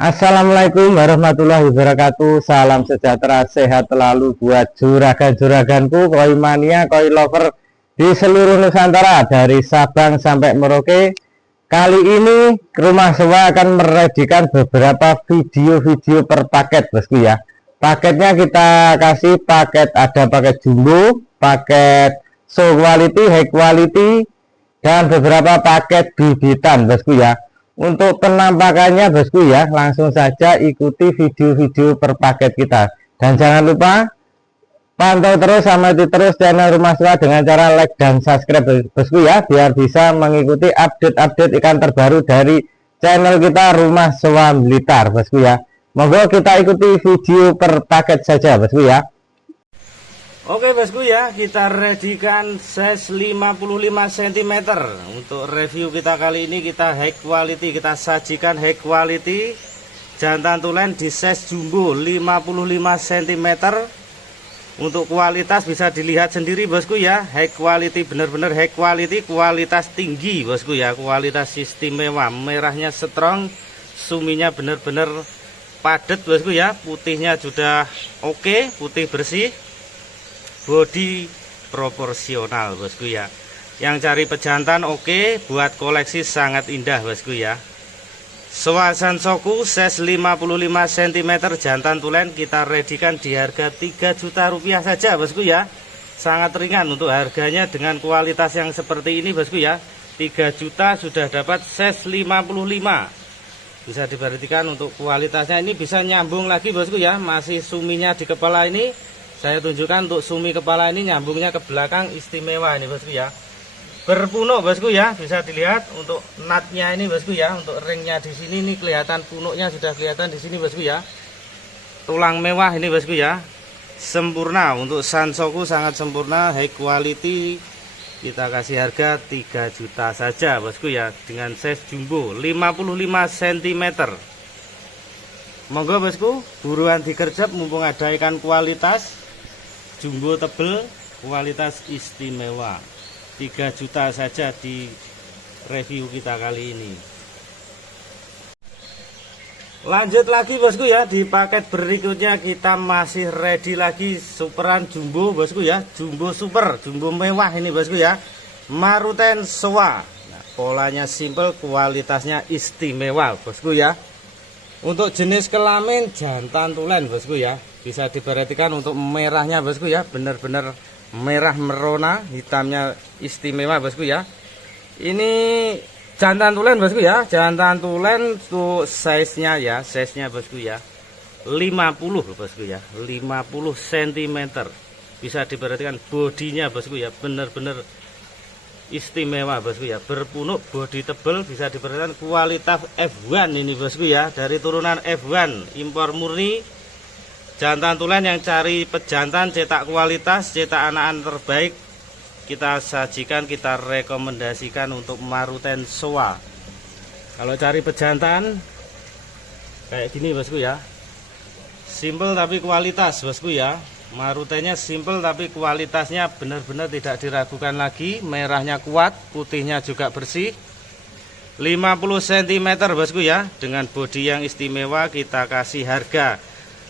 Assalamualaikum warahmatullahi wabarakatuh. Salam sejahtera, sehat selalu buat juragan-juraganku, koi mania, koi lover di seluruh Nusantara dari Sabang sampai Merauke. Kali ini Rumah Sewa akan meredikan beberapa video-video per paket, bosku ya. Paketnya kita kasih paket, ada paket jumbo, paket show quality, high quality, dan beberapa paket bibitan, bosku ya. Untuk penampakannya bosku ya, langsung saja ikuti video-video per paket kita. Dan jangan lupa pantau terus, amati terus channel Rumah Sewa dengan cara like dan subscribe bosku ya, biar bisa mengikuti update-update ikan terbaru dari channel kita Rumah Sewa Blitar bosku ya. Monggo kita ikuti video per paket saja bosku ya. Oke bosku ya, kita redikan size 55 cm. Untuk review kita kali ini kita high quality, kita sajikan high quality jantan tulen di size jumbo 55 cm. Untuk kualitas bisa dilihat sendiri bosku ya, high quality, bener-bener high quality, kualitas tinggi bosku ya, kualitas istimewa. Merahnya strong, suminya bener-bener padat bosku ya, putihnya sudah oke, putih bersih, body proporsional bosku ya. Yang cari pejantan oke, buat koleksi sangat indah bosku ya. Sewa Sansoku size 55 cm jantan tulen kita redikan di harga 3 juta rupiah saja bosku ya. Sangat ringan untuk harganya dengan kualitas yang seperti ini bosku ya. 3 juta sudah dapat size 55. Bisa diperhatikan untuk kualitasnya, ini bisa nyambung lagi bosku ya. Masih suminya di kepala ini. Saya tunjukkan untuk sumi kepala ini nyambungnya ke belakang, istimewa ini bosku ya. Berpunuk bosku ya, bisa dilihat untuk nutnya ini bosku ya. Untuk ringnya di sini ini kelihatan, punuknya sudah kelihatan di sini bosku ya. Tulang mewah ini bosku ya. Sempurna untuk Sansoku, sangat sempurna, high quality. Kita kasih harga 3 juta saja bosku ya, dengan size jumbo 55 cm. Monggo bosku, buruan dikerjap mumpung ada ikan kualitas jumbo tebel, kualitas istimewa. 3 juta saja di review kita kali ini. Lanjut lagi bosku ya, di paket berikutnya kita masih ready lagi superan jumbo bosku ya. Jumbo super, jumbo mewah ini bosku ya. Maruten Sewa. Nah, polanya simple, kualitasnya istimewa bosku ya. Untuk jenis kelamin jantan tulen bosku ya, bisa diperhatikan untuk merahnya bosku ya, benar-benar merah merona, hitamnya istimewa bosku ya. Ini jantan tulen bosku ya, jantan tulen tuh size-nya ya, size-nya bosku ya 50 bosku ya, 50 cm. Bisa diperhatikan bodinya bosku ya, benar-benar istimewa bosku ya, berpunuk, bodi tebel. Bisa diperhatikan kualitas F1 ini bosku ya, dari turunan F1 impor murni. Jantan tulen yang cari pejantan cetak kualitas, cetak anakan terbaik, kita sajikan, kita rekomendasikan untuk Maruten Sewa. Kalau cari pejantan kayak gini bosku ya, simple tapi kualitas bosku ya. Marutennya simple tapi kualitasnya benar-benar tidak diragukan lagi. Merahnya kuat, putihnya juga bersih. 50 cm bosku ya, dengan bodi yang istimewa. Kita kasih harga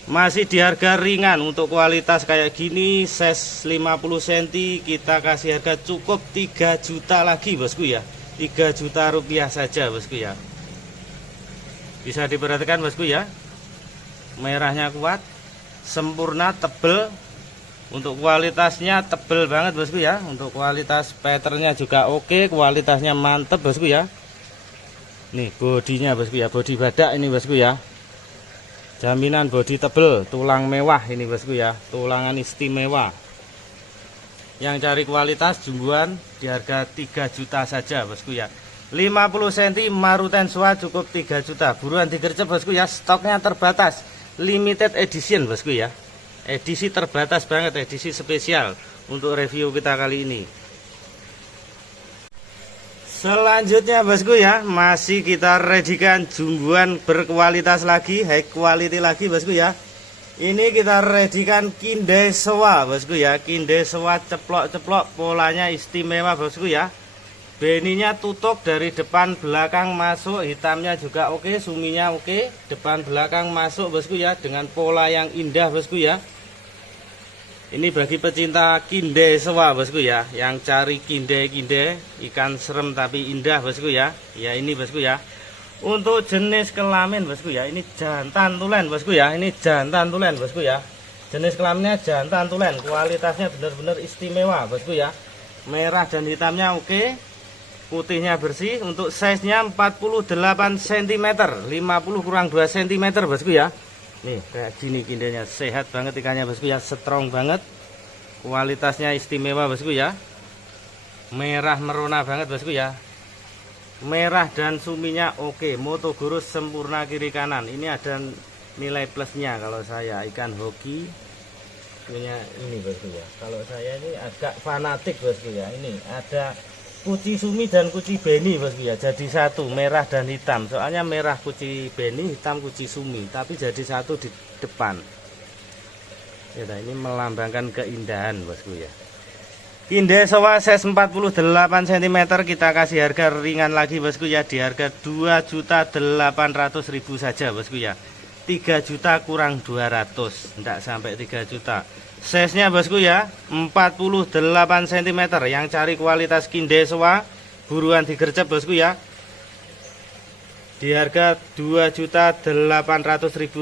masih di harga ringan. Untuk kualitas kayak gini size 50 cm kita kasih harga cukup 3 juta lagi bosku ya. 3 juta rupiah saja bosku ya. Bisa diperhatikan bosku ya, merahnya kuat, sempurna, tebel. Untuk kualitasnya tebel banget bosku ya. Untuk kualitas patternnya juga oke, kualitasnya mantep bosku ya. Nih bodinya bosku ya, bodi badak ini bosku ya. Jaminan bodi tebel, tulang mewah ini bosku ya, tulangan istimewa. Yang cari kualitas jumbuan di harga 3 juta saja bosku ya. 50 cm Maruten Sewa cukup 3 juta. Buruan digercep bosku ya, stoknya terbatas. Limited edition bosku ya, edisi terbatas banget, edisi spesial untuk review kita kali ini. Selanjutnya bosku ya, masih kita redikan jumbuan berkualitas lagi, high quality lagi bosku ya. Ini kita redikan Kinde Sewa bosku ya, Kinde Sewa ceplok-ceplok, polanya istimewa bosku ya. Beninya tutup dari depan belakang masuk, hitamnya juga oke, suminya oke, depan belakang masuk bosku ya, dengan pola yang indah bosku ya. Ini bagi pecinta kinde sewa bosku ya, yang cari kinde ikan serem tapi indah bosku ya. Ya ini bosku ya. Untuk jenis kelamin bosku ya, ini jantan tulen bosku ya, ini jantan tulen bosku ya. Jenis kelaminnya jantan tulen, kualitasnya benar-benar istimewa bosku ya. Merah dan hitamnya oke. Putihnya bersih. Untuk size-nya 48 cm, 50 kurang 2 cm bosku ya. Nih kayak gini kindenya, sehat banget ikannya bosku ya, strong banget. Kualitasnya istimewa bosku ya. Merah merona banget bosku ya. Merah dan suminya oke, motogurus sempurna kiri kanan. Ini ada nilai plusnya kalau saya ikan hoki punya ini bosku ya. Kalau saya ini agak fanatik bosku ya. Ini ada kuci sumi dan kuci beni bosku ya, jadi satu, merah dan hitam. Soalnya merah kuci beni, hitam kuci sumi, tapi jadi satu di depan ya. Nah, ini melambangkan keindahan bosku ya. Kinde sewa size 48 cm kita kasih harga ringan lagi bosku ya, di harga 2.800.000 saja bosku ya. 3 juta kurang 200, enggak sampai 3 juta. Size-nya bosku ya 48 cm. Yang cari kualitas kinde sewa buruan digercep bosku ya. Di harga 2.800.000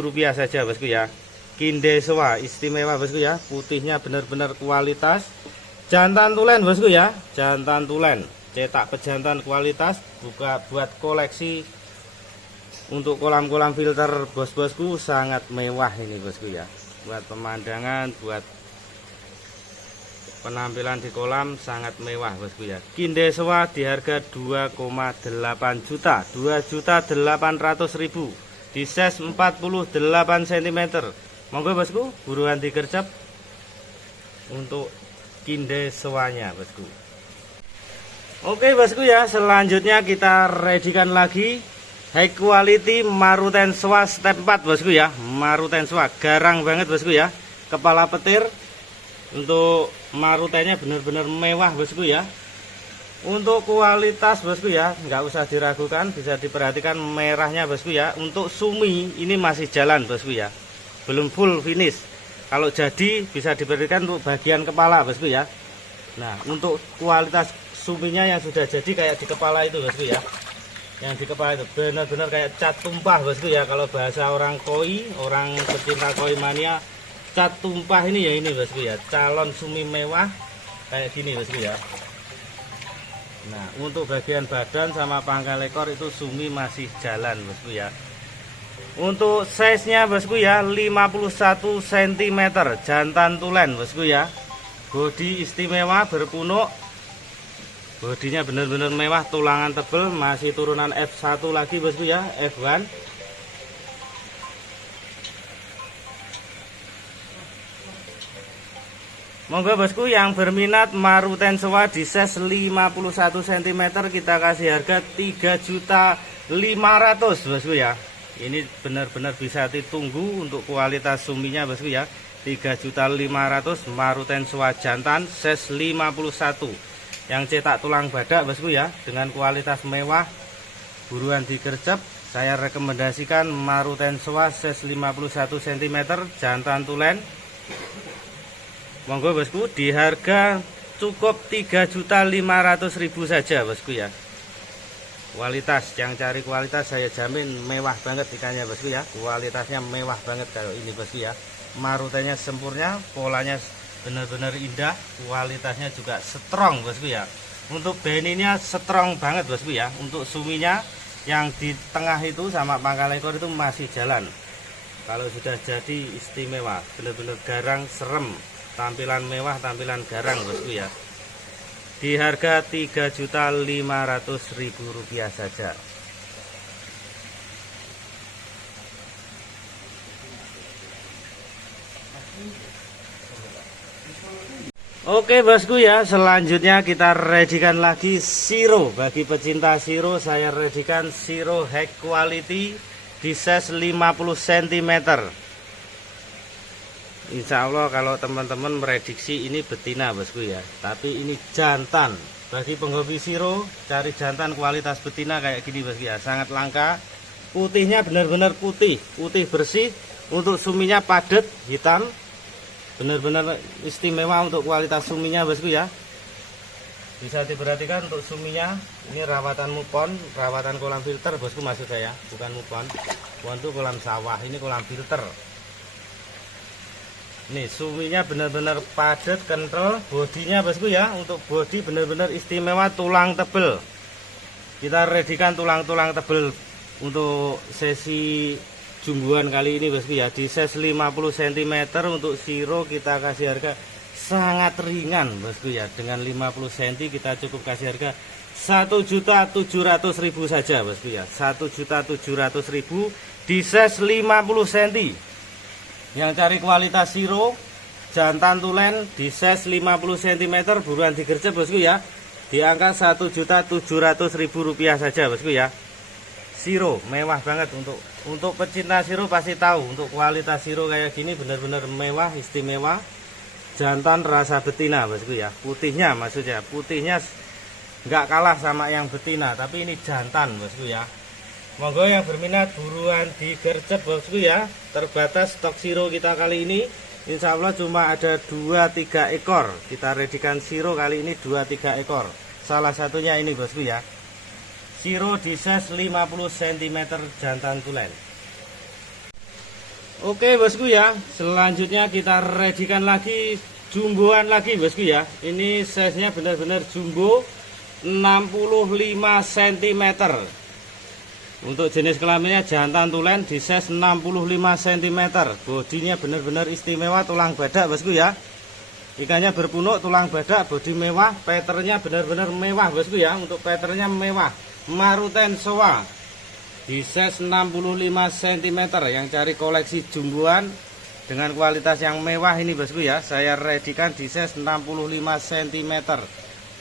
rupiah saja bosku ya. Kinde sewa istimewa bosku ya. Putihnya benar-benar kualitas. Jantan tulen bosku ya. Jantan tulen, cetak pejantan kualitas, buka buat koleksi. Untuk kolam-kolam filter bos-bosku sangat mewah ini bosku ya. Buat pemandangan, buat penampilan di kolam sangat mewah bosku ya. Kinde sewa di harga 2,8 juta, 2.800.000 di size 48 cm. Monggo bosku buruan digercep untuk kinde sewanya bosku. Oke bosku ya, selanjutnya kita readykan lagi high quality maruten sewa step 4 bosku ya. Maruten sewa garang banget bosku ya, kepala petir. Untuk marutennya benar-benar mewah bosku ya. Untuk kualitas bosku ya, nggak usah diragukan, bisa diperhatikan merahnya bosku ya. Untuk sumi ini masih jalan bosku ya, belum full finish. Kalau jadi bisa diberikan untuk bagian kepala bosku ya. Nah untuk kualitas suminya yang sudah jadi kayak di kepala itu bosku ya. Yang di kepala itu benar-benar kayak cat tumpah bosku ya. Kalau bahasa orang koi, orang pecinta koi mania, cat tumpah ini ya ini bosku ya. Calon sumi mewah kayak gini bosku ya. Nah untuk bagian badan sama pangkal ekor itu sumi masih jalan bosku ya. Untuk size nya bosku ya 51 cm, jantan tulen bosku ya. Bodi istimewa berpunuk. Bodinya benar-benar mewah, tulangan tebel, masih turunan F1 lagi bosku ya, F1. Monggo bosku yang berminat maruten sewa di size 51 cm kita kasih harga 3.500.000 bosku ya. Ini benar-benar bisa ditunggu untuk kualitas suminya bosku ya. 3.500.000 maruten sewa jantan size 51 yang cetak tulang badak bosku ya, dengan kualitas mewah. Buruan digercep. Saya rekomendasikan maruten sewa size 51 cm jantan tulen. Monggo bosku di harga cukup 3.500.000 saja bosku ya. Kualitas, yang cari kualitas saya jamin mewah banget ikannya bosku ya. Kualitasnya mewah banget kalau ini bosku ya. Marutennya sempurna, polanya benar-benar indah, kualitasnya juga strong bosku ya. Untuk beninya strong banget bosku ya. Untuk suminya yang di tengah itu sama pangkal ekor itu masih jalan. Kalau sudah jadi istimewa, benar-benar garang, serem, tampilan mewah, tampilan garang bosku ya. Di harga 3.500.000 rupiah saja. Oke bosku ya, selanjutnya kita readykan lagi siro. Bagi pecinta siro, saya readykan siro high quality di size 50 cm. Insya Allah kalau teman-teman merediksi ini betina bosku ya, tapi ini jantan. Bagi penghobi siro, cari jantan kualitas betina kayak gini bosku ya, sangat langka. Putihnya benar-benar putih bersih. Untuk suminya padat, hitam. Benar-benar istimewa untuk kualitas suminya bosku ya. Bisa diperhatikan untuk suminya, ini rawatan mupon, rawatan kolam filter bosku maksud saya, bukan mupon. Mupon itu kolam sawah, ini kolam filter. Nih suminya benar-benar padat, kental, bodinya bosku ya. Untuk bodi benar-benar istimewa, tulang tebel. Kita redikan tulang-tulang tebel untuk sesi jumbuan kali ini bosku ya. Di size 50 cm untuk siro kita kasih harga sangat ringan bosku ya. Dengan 50 cm kita cukup kasih harga 1.700.000 saja bosku ya. 1.700.000 di size 50 cm. Yang cari kualitas siro jantan tulen di size 50 cm buruan digercep bosku ya. Di angka Rp1.700.000 saja bosku ya. Siro mewah banget, untuk pecinta siro pasti tahu untuk kualitas siro kayak gini benar-benar mewah, istimewa. Jantan rasa betina bosku ya. Putihnya maksudnya, putihnya nggak kalah sama yang betina, tapi ini jantan bosku ya. Monggo yang berminat buruan digercep bosku ya. Terbatas stok siro kita kali ini. Insya Allah cuma ada 2-3 ekor. Kita redikan siro kali ini 2-3 ekor. Salah satunya ini bosku ya. Siro di size 50 cm jantan tulen. Oke bosku ya, selanjutnya kita redikan lagi jumboan lagi bosku ya. Ini size nya benar-benar jumbo 65 cm. Untuk jenis kelaminnya jantan tulen di size 65 cm. Bodinya benar-benar istimewa, tulang badak bosku ya. Ikannya berpunuk, tulang badak, bodi mewah, patternnya benar-benar mewah bosku ya. Untuk patternnya mewah. Maruten Soa di size 65 cm. Yang cari koleksi jumboan dengan kualitas yang mewah ini bosku ya, saya redikan di size 65 cm.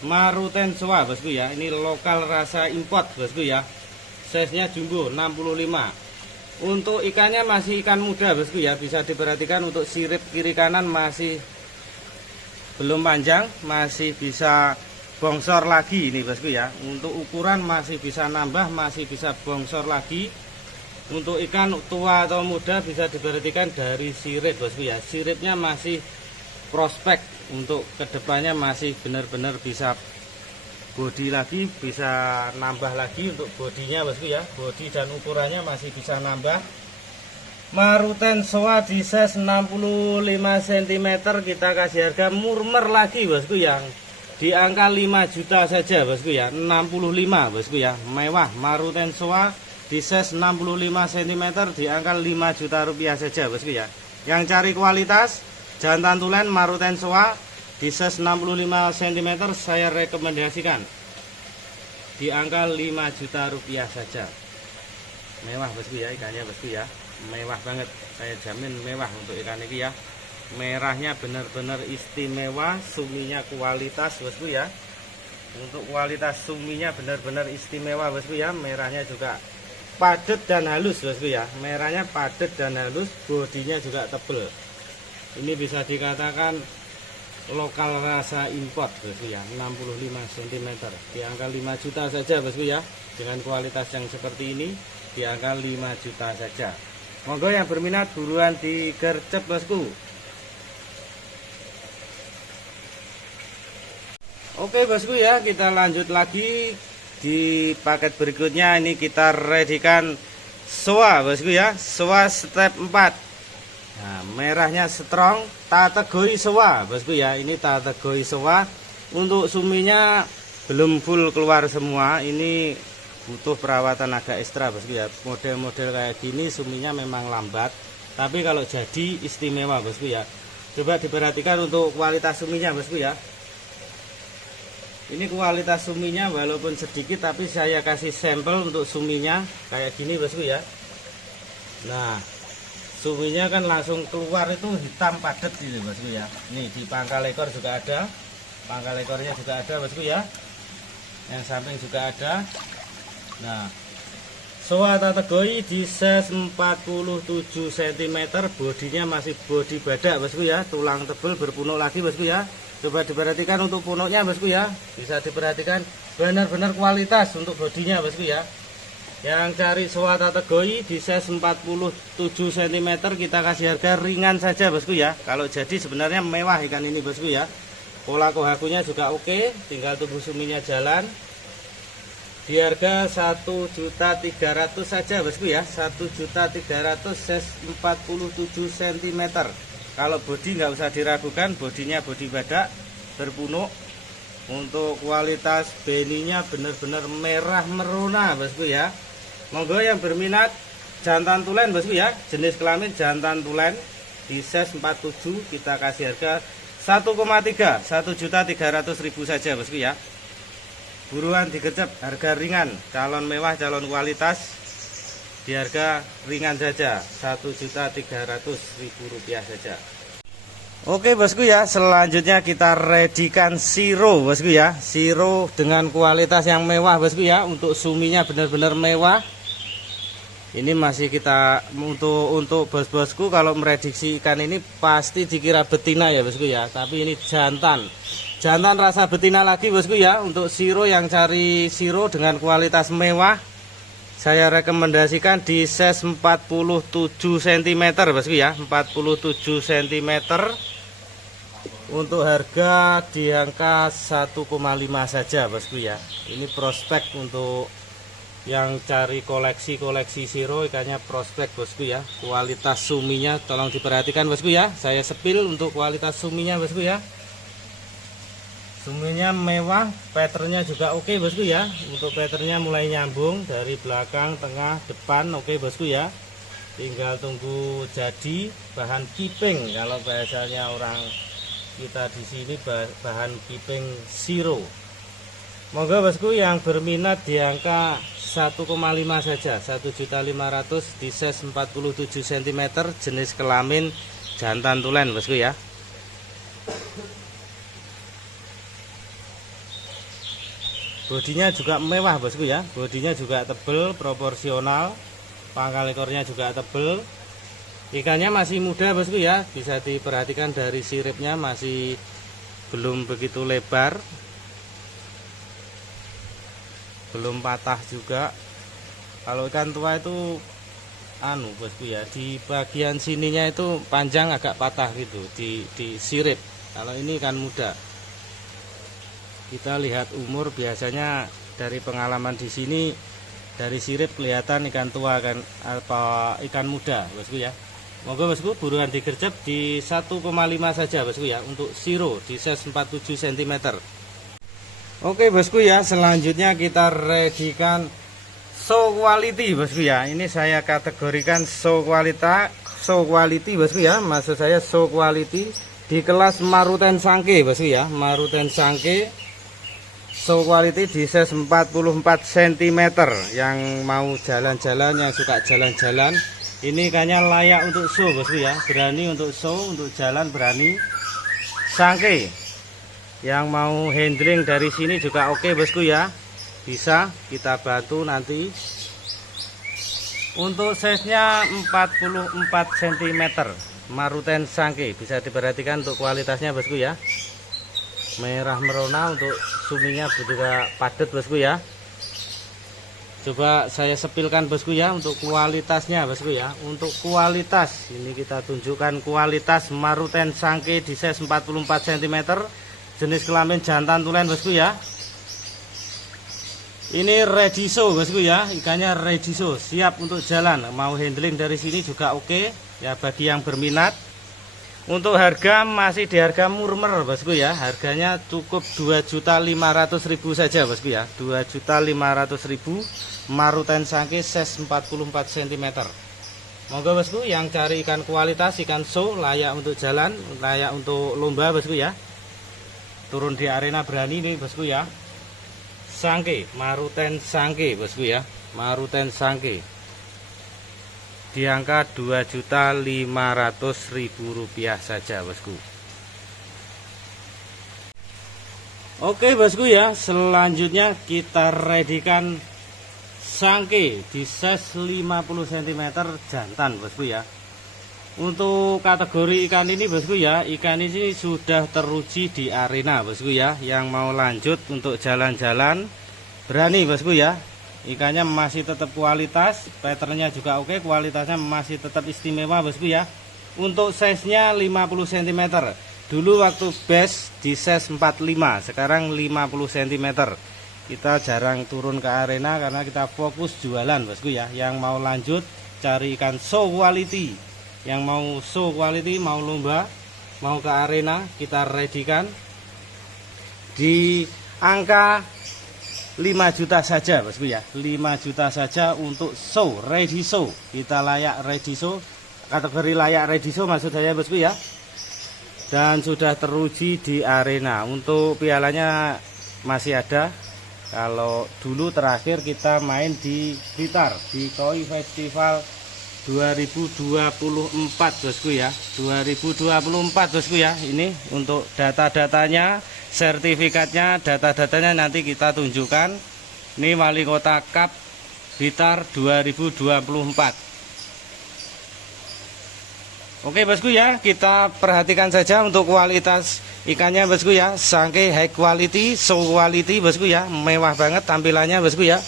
Maruten Soa bosku ya, ini lokal rasa import bosku ya. Size nya jumbo 65. Untuk ikannya masih ikan muda bosku ya, bisa diperhatikan untuk sirip kiri kanan masih belum panjang, masih bisa bongsor lagi ini bosku ya. Untuk ukuran masih bisa nambah, masih bisa bongsor lagi. Untuk ikan tua atau muda bisa diperhatikan dari sirip bosku ya. Siripnya masih prospek, untuk kedepannya masih benar-benar bisa bodi lagi, bisa nambah lagi untuk bodinya bosku ya. Bodi dan ukurannya masih bisa nambah. Maruten Soa di size 65 cm kita kasih harga murmer lagi bosku ya. Di angka 5 juta saja bosku ya, 65 bosku ya, mewah. Maruten Soa di size 65 cm di angka 5 juta rupiah saja bosku ya. Yang cari kualitas jantan tulen Maruten Soa di size 65 cm saya rekomendasikan di angka 5 juta rupiah saja. Mewah bosku ya ikannya bosku ya, mewah banget, saya jamin mewah untuk ikan ini ya. Merahnya benar-benar istimewa, suminya kualitas bosku ya. Untuk kualitas suminya benar-benar istimewa bosku ya. Merahnya juga padat dan halus bosku ya. Merahnya padat dan halus, bodinya juga tebel. Ini bisa dikatakan lokal rasa import bosku ya, 65 cm di angka 5 juta saja bosku ya. Dengan kualitas yang seperti ini di angka 5 juta saja. Monggo yang berminat buruan digercep bosku. Oke bosku ya, kita lanjut lagi di paket berikutnya. Ini kita redikan Soa bosku ya, Soa step 4. Nah, merahnya strong, kategori Soa bosku ya. Ini kategori Soa. Untuk suminya belum full keluar semua, ini butuh perawatan agak ekstra bosku ya. Model-model kayak gini suminya memang lambat, tapi kalau jadi istimewa bosku ya. Coba diperhatikan untuk kualitas suminya bosku ya. Ini kualitas suminya walaupun sedikit, tapi saya kasih sampel untuk suminya kayak gini bosku ya. Nah, suminya kan langsung keluar itu hitam padat ini bosku ya. Nih di pangkal ekor juga ada, pangkal ekornya juga ada bosku ya. Yang samping juga ada. Nah, Soa kategori di size 47 cm, bodinya masih bodi badak bosku ya, tulang tebal berpunuk lagi bosku ya. Coba diperhatikan untuk punuknya bosku ya, bisa diperhatikan benar-benar kualitas untuk bodinya bosku ya. Yang cari soa kategori di size 47 cm kita kasih harga ringan saja bosku ya. Kalau jadi sebenarnya mewah ikan ini bosku ya. Pola kohakunya juga oke, tinggal tunggu suminya jalan. Di harga 1.300.000 saja bosku ya, 1.300.000 size 47 cm. Kalau bodi nggak usah diragukan, bodinya bodi badak berpunuk. Untuk kualitas beninya benar-benar merah merona bosku ya. Monggo yang berminat jantan tulen bosku ya, jenis kelamin jantan tulen di size 47 kita kasih harga 1,3, 1.300.000 saja bosku ya. Buruan digercep, harga ringan, calon mewah, calon kualitas di harga ringan saja, 1.300.000 rupiah saja. Oke bosku ya, selanjutnya kita readykan siro bosku ya. Siro dengan kualitas yang mewah bosku ya, untuk suminya benar-benar mewah. Ini masih kita untuk bos-bosku kalau merediksi ikan ini pasti dikira betina ya bosku ya, tapi ini jantan. Jantan rasa betina lagi bosku ya. Untuk siro yang cari siro dengan kualitas mewah, saya rekomendasikan di size 47 cm bosku ya, 47 cm. Untuk harga di angka 1,5 saja bosku ya. Ini prospek untuk yang cari koleksi siro, ikannya prospek bosku ya. Kualitas suminya tolong diperhatikan bosku ya. Saya sepil untuk kualitas suminya bosku ya. Suminya mewah, patternnya juga oke bosku ya. Untuk patternnya mulai nyambung dari belakang, tengah, depan oke bosku ya. Tinggal tunggu jadi bahan keeping, kalau bahasanya orang kita di sini bahan keeping siro. Moga bosku yang berminat di angka 1,5 saja, 1.500.000 di size 47 cm, jenis kelamin jantan tulen bosku ya. Bodinya juga mewah bosku ya, bodinya juga tebel, proporsional, pangkal ekornya juga tebel. Ikannya masih muda bosku ya, bisa diperhatikan dari siripnya masih belum begitu lebar, belum patah juga. Kalau ikan tua itu bosku ya, di bagian sininya itu panjang agak patah gitu di sirip. Kalau ini ikan muda, kita lihat umur biasanya dari pengalaman di sini, dari sirip kelihatan ikan tua kan apa ikan muda bosku ya. Moga bosku buruan digercep di 1,5 saja bosku ya, untuk siro di size 47 cm. Oke bosku ya, selanjutnya kita readykan show quality bosku ya. Ini saya kategorikan show quality bosku ya, maksud saya show quality di kelas Maruten Sangke bosku ya. Maruten Sangke show quality di size 44 cm. Yang mau jalan-jalan, yang suka jalan-jalan, ini ikannya layak untuk show bosku ya, berani untuk show, untuk jalan berani. Sangke yang mau handling dari sini juga oke bosku ya, bisa kita bantu nanti. Untuk size nya 44 cm, Maruten Sangke, bisa diperhatikan untuk kualitasnya bosku ya, merah merona. Untuk suminya juga padat bosku ya. Coba saya sepilkan bosku ya untuk kualitasnya bosku ya. Untuk kualitas ini kita tunjukkan kualitas Maruten Sangke di size 44 cm, jenis kelamin jantan tulen bosku ya. Ini ready show bosku ya, ikannya ready show, siap untuk jalan. Mau handling dari sini juga oke ya bagi yang berminat. Untuk harga masih di harga murmer bosku ya, harganya cukup 2.500.000 saja bosku ya, 2.500.000 Maruten Sangke size 44 cm. Moga bosku yang cari ikan kualitas, ikan show, layak untuk jalan, layak untuk lomba bosku ya, turun di arena berani nih bosku ya. Sangke, Maruten Sangke bosku ya, Maruten Sangke di angka 2.500.000 rupiah saja bosku. Oke bosku ya, selanjutnya kita readykan sangke di size 50 cm jantan bosku ya. Untuk kategori ikan ini bosku ya, ikan ini sudah teruji di arena bosku ya. Yang mau lanjut untuk jalan-jalan berani bosku ya. Ikannya masih tetap kualitas, patternnya juga oke, kualitasnya masih tetap istimewa bosku ya. Untuk size nya 50 cm. Dulu waktu base di size 45, sekarang 50 cm. Kita jarang turun ke arena karena kita fokus jualan bosku ya. Yang mau lanjut cari ikan show quality, yang mau show quality, mau lomba, mau ke arena, kita readykan di angka 5 juta saja bosku ya. 5 juta saja untuk show, ready show. Kita layak ready show, kategori layak ready show maksud saya bosku ya. Dan sudah teruji di arena. Untuk pialanya masih ada. Kalau dulu terakhir kita main di Blitar, di Koi Festival 2024 bosku ya. 2024 bosku ya. Ini untuk data-datanya, sertifikatnya, data-datanya nanti kita tunjukkan. Ini Wali Kota Cup Blitar 2024. Oke bosku ya, kita perhatikan saja untuk kualitas ikannya bosku ya. Sangke high quality, show quality bosku ya. Mewah banget tampilannya bosku ya.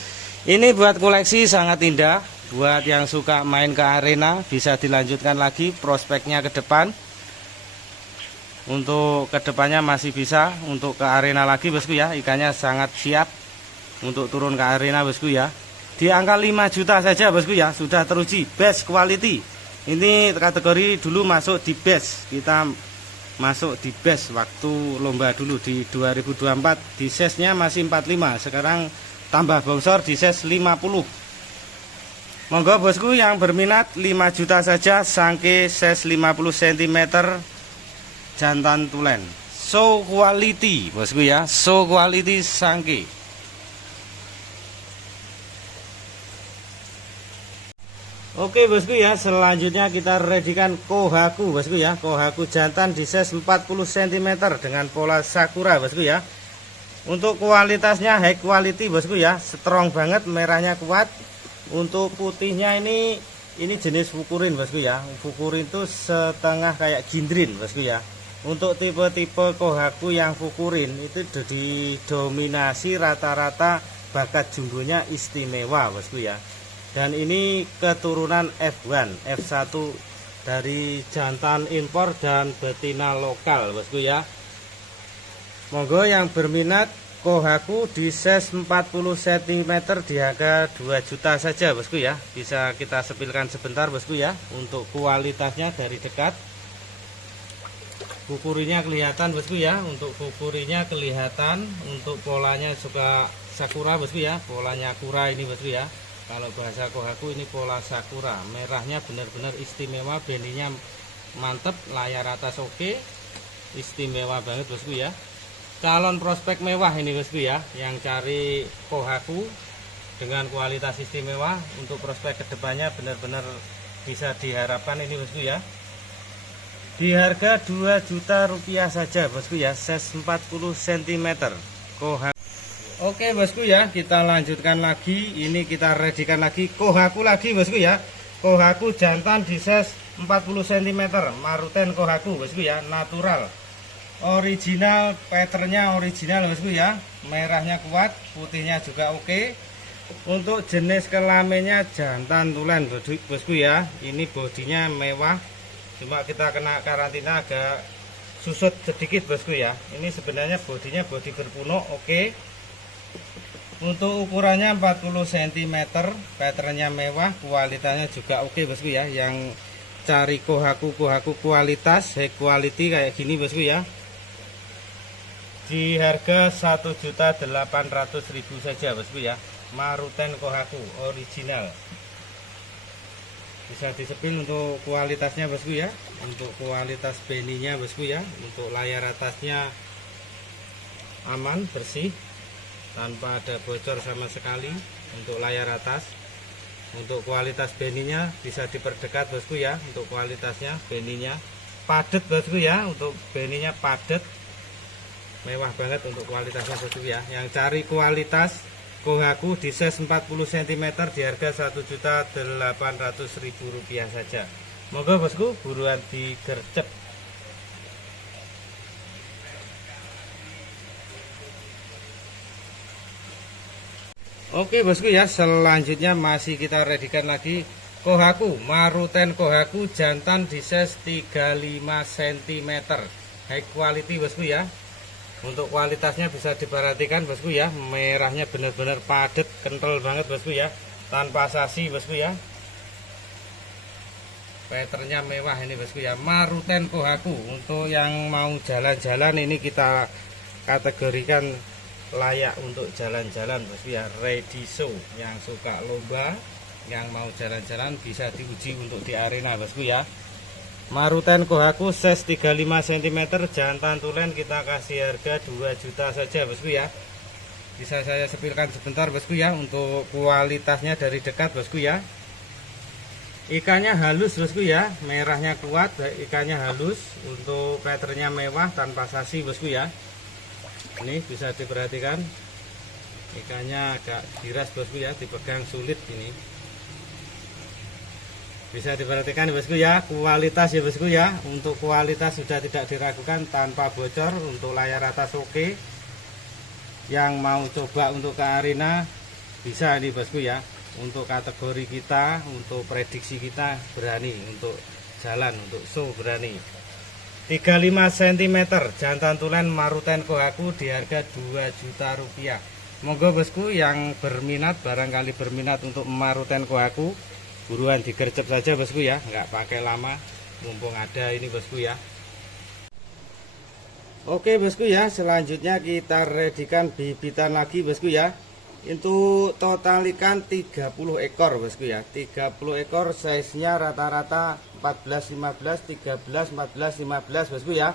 Ini buat koleksi sangat indah. Buat yang suka main ke arena bisa dilanjutkan lagi prospeknya ke depan. Untuk kedepannya masih bisa untuk ke arena lagi bosku ya. Ikannya sangat siap untuk turun ke arena bosku ya. Di angka 5 juta saja bosku ya. Sudah teruji best quality. Ini kategori dulu masuk di best. Kita masuk di best waktu lomba dulu di 2024. Di size nya masih 45. Sekarang tambah bongsor di size 50. Monggo bosku yang berminat 5 juta saja sangke size 50 cm jantan tulen. Show quality bosku ya. Show quality sangke. Oke bosku ya, selanjutnya kita readykan kohaku bosku ya. Kohaku jantan di size 40 cm dengan pola sakura bosku ya. Untuk kualitasnya high quality bosku ya, strong banget, merahnya kuat. Untuk putihnya ini jenis fukurin bosku ya. Fukurin itu setengah kayak gindrin bosku ya. Untuk tipe-tipe kohaku yang fukurin itu didominasi rata-rata bakat jumbonya istimewa bosku ya. Dan ini keturunan F1 dari jantan impor dan betina lokal bosku ya. Monggo yang berminat kohaku di size 40 cm di harga 2 juta saja bosku ya. Bisa kita sepilkan sebentar bosku ya. Untuk kualitasnya dari dekat, kukurinya kelihatan bosku ya. Untuk kukurinya kelihatan, untuk polanya juga sakura bosku ya. Polanya kura ini bosku ya. Kalau bahasa kohaku ini pola sakura. Merahnya benar-benar istimewa, beninya mantep, layar atas oke, istimewa banget bosku ya. Calon prospek mewah ini bosku ya, yang cari kohaku dengan kualitas istimewa. Untuk prospek kedepannya benar-benar bisa diharapkan ini bosku ya. Di harga 2 juta rupiah saja bosku ya, size 40 cm kohaku. Oke bosku ya, kita lanjutkan lagi. Ini kita readykan lagi kohaku lagi bosku ya. Kohaku jantan di size 40 cm, maruten kohaku bosku ya, natural. Original, patternnya original bosku ya. Merahnya kuat, putihnya juga oke. Untuk jenis kelaminnya jantan tulen bosku ya. Ini bodinya mewah. Cuma kita kena karantina agak susut sedikit bosku ya. Ini sebenarnya bodinya bodi berpuno oke. Untuk ukurannya 40 cm, patternnya mewah, kualitasnya juga oke bosku ya. Yang cari kohaku kualitas, high quality kayak gini bosku ya. Di harga 1.800.000 saja bosku ya. Maruten kohaku original. Bisa disepil untuk kualitasnya bosku ya. Untuk kualitas beninya bosku ya. Untuk layar atasnya aman, bersih, tanpa ada bocor sama sekali. Untuk layar atas, untuk kualitas beninya bisa diperdekat bosku ya. Untuk kualitasnya beninya padat bosku ya. Untuk beninya padat, mewah banget untuk kualitasnya bosku ya. Yang cari kualitas Kohaku di size 40 cm di harga Rp1.800.000 saja. Moga bosku buruan digercep. Oke bosku ya, selanjutnya masih kita redikan lagi Kohaku, Maruten Kohaku jantan di size 35 cm, high quality bosku ya. Untuk kualitasnya bisa diperhatikan bosku ya, merahnya benar-benar padat, kental banget bosku ya, tanpa sasi bosku ya. Patternnya mewah ini bosku ya, Maruten Kohaku. Untuk yang mau jalan-jalan ini kita kategorikan layak untuk jalan-jalan bosku ya, ready show. Yang suka lomba, yang mau jalan-jalan bisa diuji untuk di arena bosku ya. Maruten Kohaku size 35 cm jantan tulen kita kasih harga 2 juta saja bosku ya. Bisa saya sepilkan sebentar bosku ya untuk kualitasnya dari dekat bosku ya. Ikannya halus bosku ya, merahnya kuat, ikannya halus, untuk patternnya mewah tanpa sasi bosku ya. Ini bisa diperhatikan, ikannya agak giras bosku ya, dipegang sulit ini. Bisa diperhatikan bosku ya, kualitas ya bosku ya. Untuk kualitas sudah tidak diragukan, tanpa bocor, untuk layar atas oke. Yang mau coba untuk ke arena bisa nih bosku ya. Untuk kategori kita, untuk prediksi kita berani, untuk jalan, untuk show berani. 35 cm jantan tulen Maruten Kohaku di harga 2 juta rupiah. Monggo bosku yang berminat, barangkali berminat untuk Maruten Kohaku, buruan digercep saja bosku ya, nggak pakai lama, mumpung ada ini bosku ya. Oke bosku ya, selanjutnya kita redikan bibitan lagi bosku ya. Itu total ikan 30 ekor bosku ya, 30 ekor, size nya rata-rata 14, 15, 13, 14, 15 bosku ya.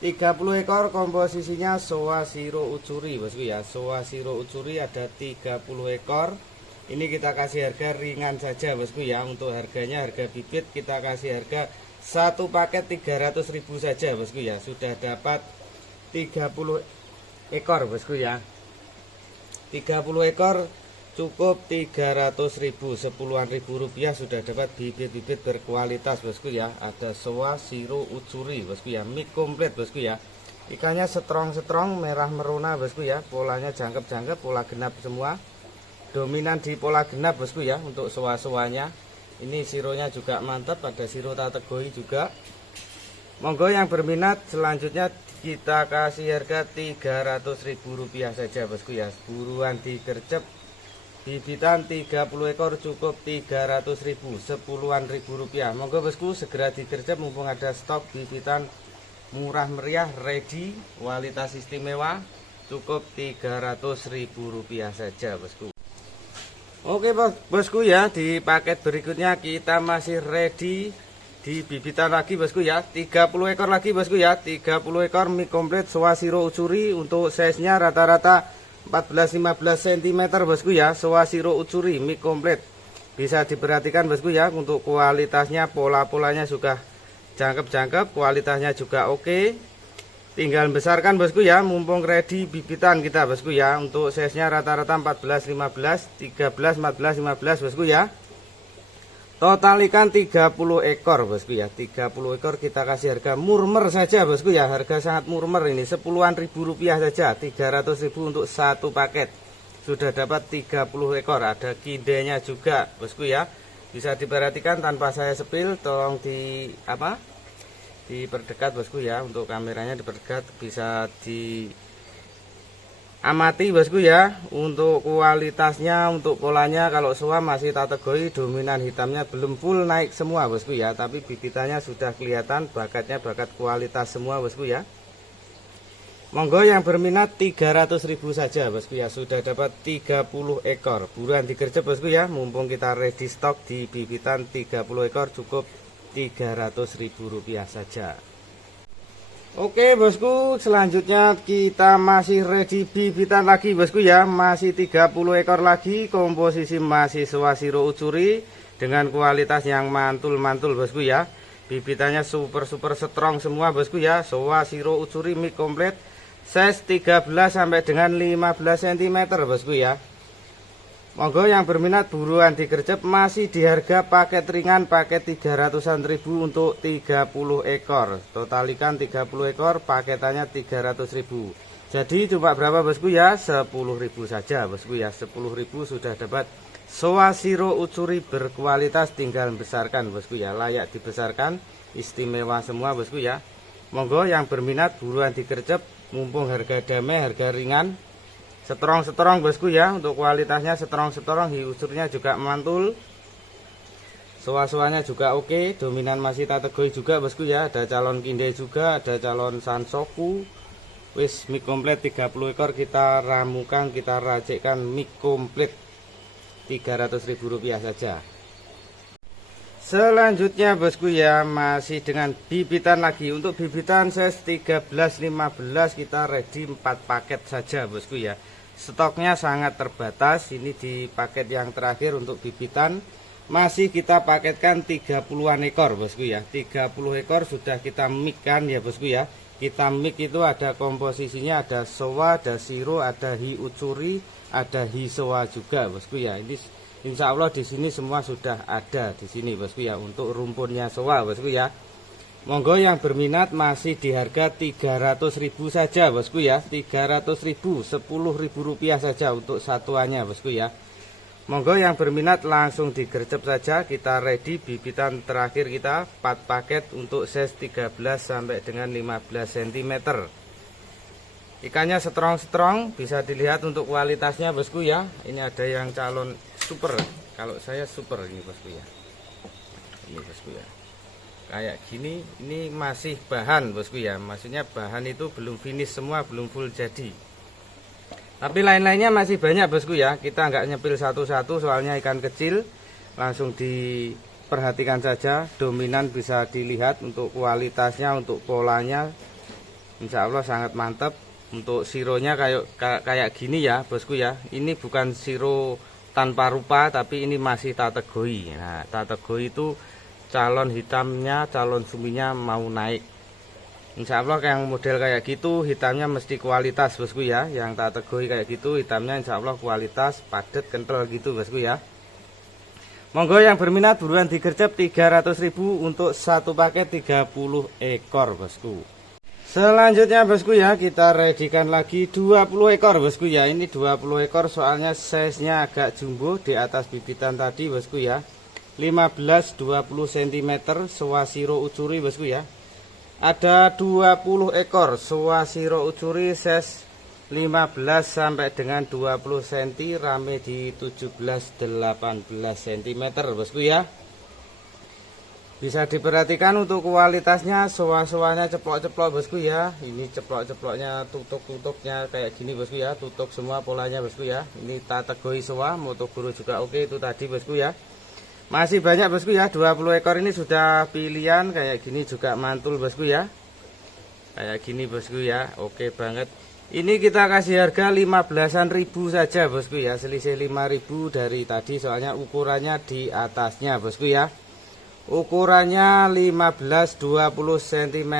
30 ekor, komposisinya Soa Shiro Utsuri bosku ya. Soa Shiro Utsuri ada 30 ekor. Ini kita kasih harga ringan saja bosku ya. Untuk harganya, harga bibit kita kasih harga satu paket 300.000 saja bosku ya. Sudah dapat 30 ekor bosku ya. 30 ekor cukup 300.000, 10-an ribu rupiah sudah dapat bibit-bibit berkualitas bosku ya. Ada Soa Shiro Utsuri bosku ya, mik komplit bosku ya. Ikannya strong-strong, merah merona bosku ya. Polanya jangkep-jangkep, pola genap semua. Dominan di pola genap bosku ya. Untuk soa-soanya ini sironya juga mantap, ada siro tategoi juga. Monggo yang berminat, selanjutnya kita kasih harga 300.000 rupiah saja bosku ya. Buruan digercep, bibitan 30 ekor cukup 300.000, 10-an ribu rupiah. Monggo bosku segera digercep mumpung ada stok bibitan murah meriah, ready, kualitas istimewa, cukup 300.000 rupiah saja bosku. Oke bosku ya, di paket berikutnya kita masih ready di bibitan lagi bosku ya. 30 ekor lagi bosku ya, 30 ekor mik komplit Soa Shiro Utsuri. Untuk size nya rata-rata 14-15 cm bosku ya. Soa Shiro Utsuri mik komplit, bisa diperhatikan bosku ya. Untuk kualitasnya, pola-polanya juga jangkep-jangkep, kualitasnya juga oke. Tinggal besarkan bosku ya, mumpung ready bibitan kita bosku ya. Untuk size nya rata-rata 14-15, 13, 14, 15 bosku ya. Total ikan 30 ekor bosku ya. 30 ekor kita kasih harga murmer saja bosku ya. Harga sangat murmer ini, 10-an ribu rupiah saja, 300.000 untuk satu paket. Sudah dapat 30 ekor. Ada kindenya juga bosku ya. Bisa diperhatikan tanpa saya sepil, tolong diperdekat bosku ya. Untuk kameranya diperdekat, bisa diamati bosku ya. Untuk kualitasnya, untuk polanya, kalau soa masih tategoi, dominan hitamnya belum full naik semua bosku ya, tapi bibitannya sudah kelihatan, bakatnya bakat kualitas semua bosku ya. Monggo yang berminat 300.000 saja bosku ya. Sudah dapat 30 ekor, buruan digercep bosku ya, mumpung kita ready stock di bibitan 30 ekor cukup 300.000 rupiah saja. Oke bosku, selanjutnya kita masih ready bibitan lagi bosku ya. Masih 30 ekor lagi, komposisi masih Soa Shiro Utsuri dengan kualitas yang mantul-mantul bosku ya. Bibitannya super strong semua bosku ya. Soa Shiro Utsuri mik komplit, size 13 sampai dengan 15 cm bosku ya. Monggo yang berminat buruan digercep, masih di harga paket ringan, paket 300-an ribu untuk 30 ekor. Total ikan 30 ekor, paketannya 300 ribu. Jadi cuma berapa bosku ya? 10 ribu saja bosku ya. 10 ribu sudah dapat soa siro ucuri berkualitas, tinggal besarkan bosku ya. Layak dibesarkan, istimewa semua bosku ya. Monggo yang berminat buruan digercep, mumpung harga damai, harga ringan. Seterong-seterong bosku ya, untuk kualitasnya seterong-seterong, hiu usurnya juga mantul. Soa-soanya juga oke, dominan masih tategoi juga bosku ya. Ada calon kinde juga, ada calon sansoku. Wis mik komplit 30 ekor kita ramukan, kita racikkan mik komplit 300 ribu rupiah saja. Selanjutnya bosku ya, masih dengan bibitan lagi. Untuk bibitan size 13-15 kita ready 4 paket saja bosku ya. Stoknya sangat terbatas. Ini di paket yang terakhir untuk bibitan. Masih kita paketkan 30-an ekor bosku ya. 30 ekor sudah kita mix-kan ya bosku ya. Kita mix itu ada komposisinya, ada soa, ada siro, ada hi ucuri, ada hi soa juga bosku ya. Ini insya Allah di sini semua sudah ada di sini bosku ya, untuk rumpunnya soa bosku ya. Monggo yang berminat masih di harga 300 ribu saja bosku ya. 300 ribu, 10 ribu rupiah saja untuk satuannya bosku ya. Monggo yang berminat langsung digercep saja. Kita ready bibitan terakhir kita 4 paket untuk size 13 sampai dengan 15 cm. Ikannya strong-strong, bisa dilihat untuk kualitasnya bosku ya. Ini ada yang calon super, kalau saya super ini bosku ya. Ini bosku ya, kayak gini, ini masih bahan bosku ya. Maksudnya bahan itu belum finish semua, belum full jadi. Tapi lain-lainnya masih banyak bosku ya. Kita nggak nyepil satu-satu soalnya ikan kecil. Langsung diperhatikan saja. Dominan bisa dilihat untuk kualitasnya, untuk polanya, insya Allah sangat mantap. Untuk sironya kayak gini ya bosku ya. Ini bukan siro tanpa rupa, tapi ini masih tategoi. Nah, tategoi itu calon hitamnya, calon suminya mau naik. Insya Allah yang model kayak gitu hitamnya mesti kualitas bosku ya. Yang tategoi kayak gitu hitamnya insya Allah kualitas, padat, kental gitu bosku ya. Monggo yang berminat buruan digercep 300 ribu untuk satu paket 30 ekor bosku. Selanjutnya bosku ya, kita readykan lagi 20 ekor bosku ya. Ini 20 ekor soalnya size nya agak jumbo di atas bibitan tadi bosku ya. 15-20 cm soa siro ucuri bosku ya. Ada 20 ekor soa siro ucuri size 15 sampai dengan 20 cm, rame di 17-18 cm bosku ya. Bisa diperhatikan untuk kualitasnya, soa-soanya ceplok-ceplok bosku ya. Ini ceplok-ceploknya, tutuk-tutuknya kayak gini bosku ya. Tutuk semua polanya bosku ya. Ini tategoi soa, motoguro juga oke itu tadi bosku ya. Masih banyak bosku ya, 20 ekor ini sudah pilihan. Kayak gini juga mantul bosku ya. Kayak gini bosku ya, oke banget. Ini kita kasih harga 15-an ribu saja bosku ya. Selisih 5.000 dari tadi soalnya ukurannya di atasnya bosku ya. Ukurannya 15-20 cm.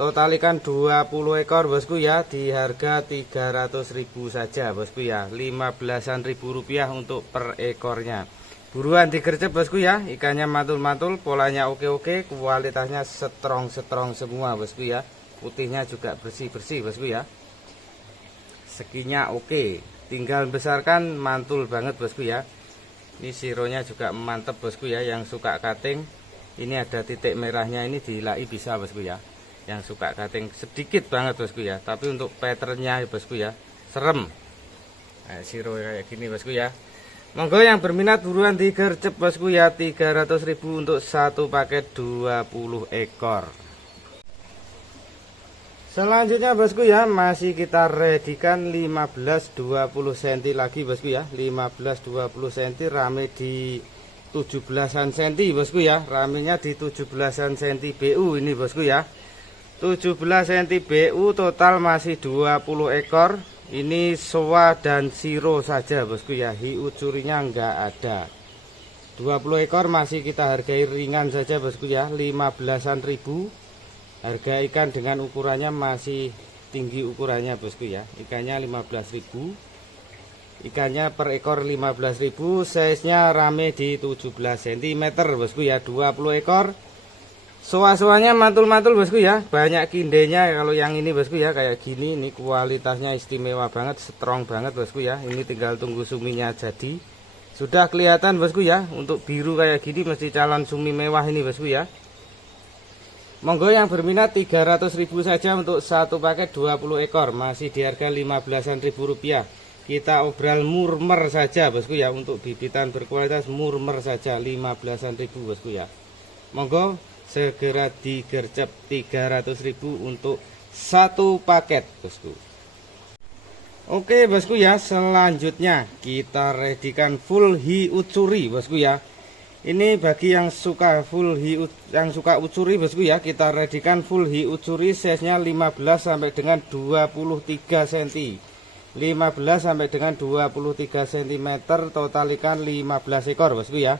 Total ikan 20 ekor bosku ya, di harga 300 ribu saja bosku ya. 15-an ribu rupiah untuk per ekornya. Buruan digercep bosku ya. Ikannya mantul-mantul, polanya oke-oke, kualitasnya strong-strong semua bosku ya. Putihnya juga bersih-bersih bosku ya. Seginya oke, tinggal besarkan, mantul banget bosku ya. Ini sironya juga mantep bosku ya. Yang suka cutting, ini ada titik merahnya, ini dilai bisa bosku ya. Yang suka cutting sedikit banget bosku ya, tapi untuk patternnya bosku ya serem. Nah, siro kayak gini bosku ya. Monggo yang berminat buruan digercep bosku ya. 300 ribu untuk satu paket 20 ekor. Selanjutnya bosku ya, masih kita readykan 15-20 cm lagi bosku ya. 15-20 cm, rame di 17-an cm bosku ya. Ramenya di 17-an cm BU ini bosku ya. 17 cm BU, total masih 20 ekor. Ini soa dan siro saja bosku ya. Hiu curinya enggak ada. 20 ekor masih kita hargai ringan saja bosku ya, 15-an ribu. Harga ikan dengan ukurannya masih tinggi ukurannya bosku ya. Ikannya 15.000. Ikannya per ekor 15.000, size-nya rame di 17 cm bosku ya, 20 ekor. Soa-soanya mantul-mantul bosku ya, banyak kindenya. Kalau yang ini bosku ya kayak gini, ini kualitasnya istimewa banget, strong banget bosku ya. Ini tinggal tunggu suminya jadi. Sudah kelihatan bosku ya, untuk biru kayak gini mesti calon sumi mewah ini bosku ya. Monggo yang berminat 300.000 saja untuk satu paket 20 ekor, masih di harga 15.000 rupiah. Kita obral murmer saja bosku ya, untuk bibitan berkualitas murmer saja 15.000 bosku ya. Monggo segera digercep 300.000 untuk satu paket bosku. Oke bosku ya, selanjutnya kita redikan full hiutsuri bosku ya. Ini bagi yang suka utsuri bosku ya, kita redikan full hiutsuri, size-nya 15 sampai dengan 23 cm. 15 sampai dengan 23 cm, total ikan 15 ekor bosku ya.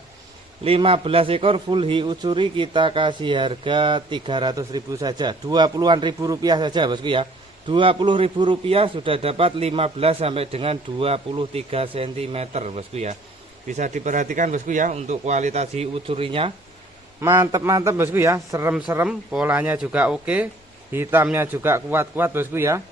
15 ekor full hiutsuri kita kasih harga 300.000 saja, 20-an ribu rupiah saja bosku ya. 20.000 rupiah sudah dapat 15 sampai dengan 23 cm bosku ya. Bisa diperhatikan bosku ya, untuk kualitas hiutsurinya mantep-mantep bosku ya, serem-serem, polanya juga oke, hitamnya juga kuat-kuat bosku ya.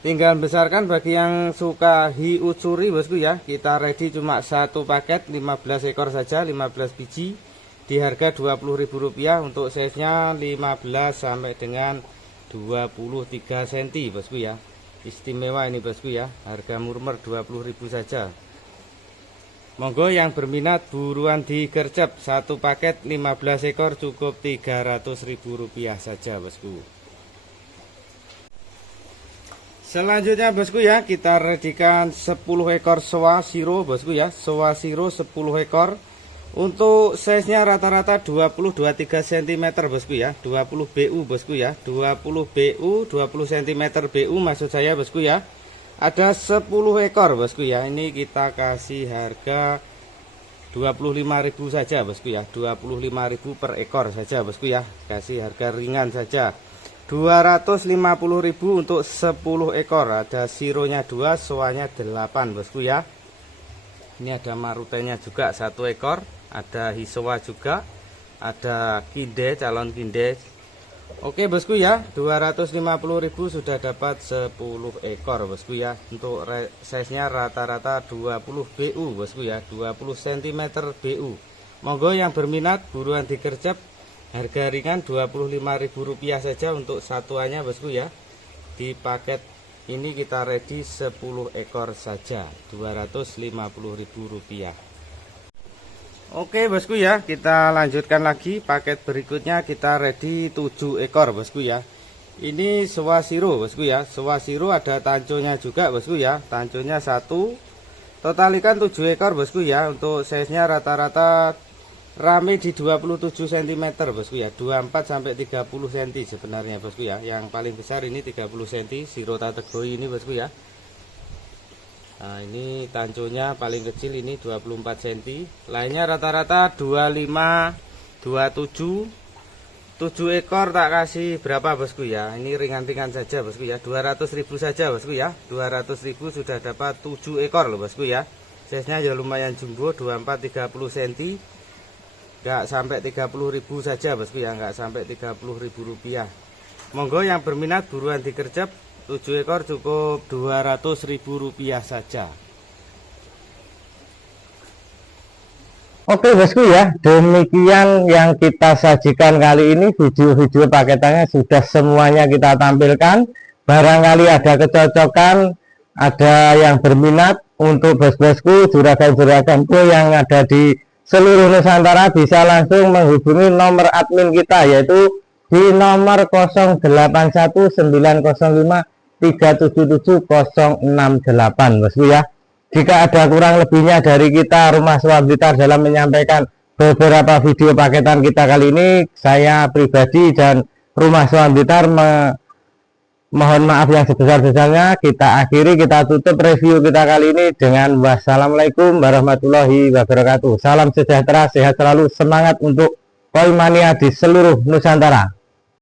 Tinggal besarkan bagi yang suka hiutsuri bosku ya. Kita ready cuma satu paket 15 ekor saja, 15 biji di harga 20.000 rupiah, untuk size-nya 15 sampai dengan 23 cm bosku ya. Istimewa ini bosku ya, harga murmer 20.000 saja. Monggo yang berminat buruan digercep, satu paket 15 ekor cukup 300.000 rupiah saja bosku. Selanjutnya bosku ya, kita redikan 10 ekor soa siro bosku ya. Soa siro 10 ekor, untuk size nya rata-rata 20-23 cm bosku ya. 20 BU bosku ya, 20 BU, 20 cm BU maksud saya bosku ya. Ada 10 ekor bosku ya. Ini kita kasih harga 25.000 saja bosku ya. 25.000 per ekor saja bosku ya, kasih harga ringan saja. 250.000 untuk 10 ekor. Ada sironya 2, soanya 8 bosku ya. Ini ada marutenya juga 1 ekor, ada hisoa juga, ada kinde, calon kinde. Oke bosku ya, 250.000 sudah dapat 10 ekor bosku ya. Untuk size nya rata-rata 20 BU bosku ya, 20 cm BU. Monggo yang berminat buruan digercep, harga ringan 25.000 rupiah saja untuk satuannya bosku ya. Di paket ini kita ready 10 ekor saja, 250.000 rupiah. Oke bosku ya, kita lanjutkan lagi paket berikutnya. Kita ready 7 ekor bosku ya. Ini soa siro bosku ya. Soa siro ada tanconya juga bosku ya, tanconya 1. Total ikan 7 ekor bosku ya. Untuk size nya rata-rata rame di 27 cm bosku ya, 24 sampai 30 cm sebenarnya bosku ya. Yang paling besar ini 30 cm, siro kategori ini bosku ya. Nah, ini tanconya paling kecil ini 24 cm. Lainnya rata-rata 25, 27, 7 ekor tak kasih berapa bosku ya. Ini ringan-ringan saja bosku ya, 200.000 saja bosku ya. 200.000 sudah dapat 7 ekor loh bosku ya. Size-nya ya lumayan jumbo, 24-30 cm. Enggak sampai 30.000 saja bosku ya, enggak sampai 30.000 rupiah. Monggo yang berminat buruan digercep, 7 ekor cukup 200.000 rupiah saja. Oke bosku ya, demikian yang kita sajikan kali ini. Video-video paketannya sudah semuanya kita tampilkan. Barangkali ada kecocokan, ada yang berminat, untuk bos-bosku, juragan-juraganku yang ada di seluruh Nusantara bisa langsung menghubungi nomor admin kita, yaitu di nomor 081905377068 bosku ya. Jika ada kurang lebihnya dari kita Rumah Soa Blitar dalam menyampaikan beberapa video paketan kita kali ini, saya pribadi dan Rumah Soa Blitar mohon maaf yang sebesar-besarnya. Kita akhiri, kita tutup review kita kali ini dengan wassalamualaikum warahmatullahi wabarakatuh. Salam sejahtera, sehat selalu, semangat untuk koi mania di seluruh Nusantara.